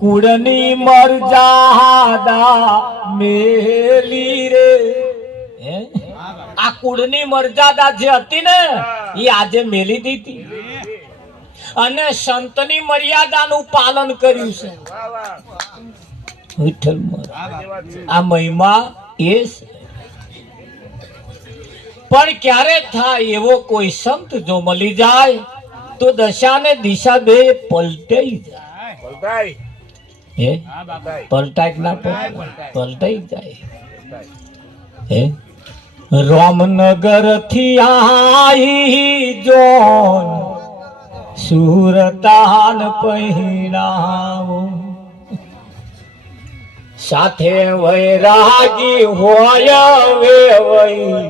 કુળની મરજાદા મેલી રે આ કુળની મર્યાદા જે હતી ને એ આજે મેલી દીધી અને સંતની મર્યાદાનું પાલન કર્યું છે. વિઠ્ઠલ આ મહિમા એ છે. પણ ક્યારે થાય એવો કોઈ સંત જો મળી જાય તો દશા ને દિશા બે પલટાઈ જાય. પલટાય ના પલટાઈ જાય. રામનગર થી આઈ જોન સુરતાન પહેરાવો સાથે વૈરાગી હોય વેવઈ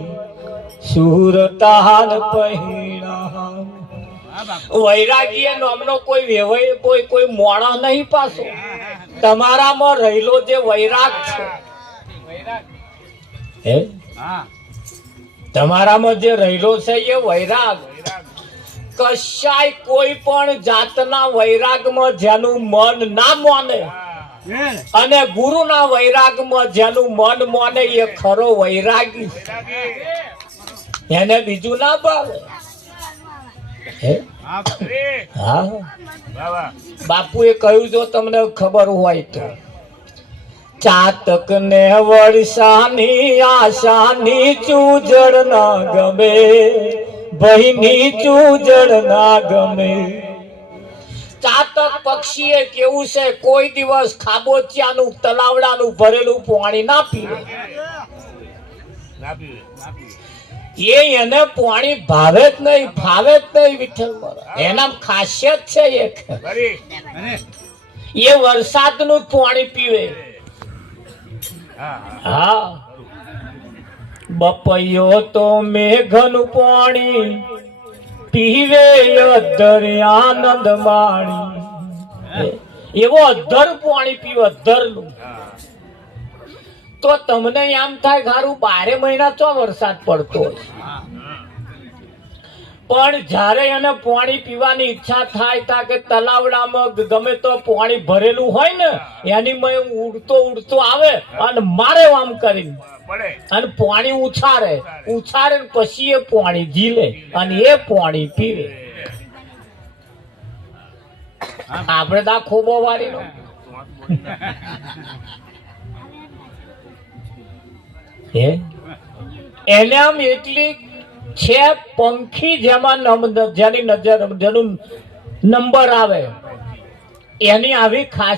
સુરતાન પહેરાવો. વૈરાગી નામનો કોઈ વેવઈ કોઈ મોણા નહીં પાછો. તમારામાં રહેલો જે વૈરાગ છે તમારામાં જે રહેલો છે એ વૈરાગ કશાય કોઈ પણ જાતના વૈરાગમાં જેનું મન ના માને અને ગુરુના વૈરાગમાં જેનું મન માને એ ખરો વૈરાગી. એને બીજું ના ભાવે. હા બાપુએ કહ્યું જો તમને ખબર હોય તો ચાતક ને વર્ષાની આશાની ચૂજડ ના ગમે ભયની ચૂજડ ના ગમે. ચાતક પક્ષીએ કેવું છે કોઈ દિવસ ખાબોચિયાનું તલાવડાનું ભરેલું પાણી ના પીવે. એને પાણી ભાવે જ નહીં ફાવે જ નહીં. વિઠ્ઠલ એના ખાસિયત છે એક એ વરસાદનું પાણી પીવે. હા બપૈયો તો મેઘનું પાણી પીવે અધર આનંદ માણી. એવો અધર પાણી પીવે અધરનું. તો તમને એમ થાય ગારું 12 મહિના તો વરસાદ પડતો પણ જયારે એને પાણી પીવાની ઈચ્છા થાય કે તલાવડામાં ગમે તો પાણી ભરેલું હોય ને એની મેં ઉડતો આવે અને મારે આમ કરીને અને પાણી ઉછારે ને પછી એ પાણી ઝીલે અને એ પાણી પીવે. આપણે તો ખોબો વાળી નો એને આમ એટલી છે પંખી જેમાં જેની નજર જેનું નંબર આવે એની આવી ખાસ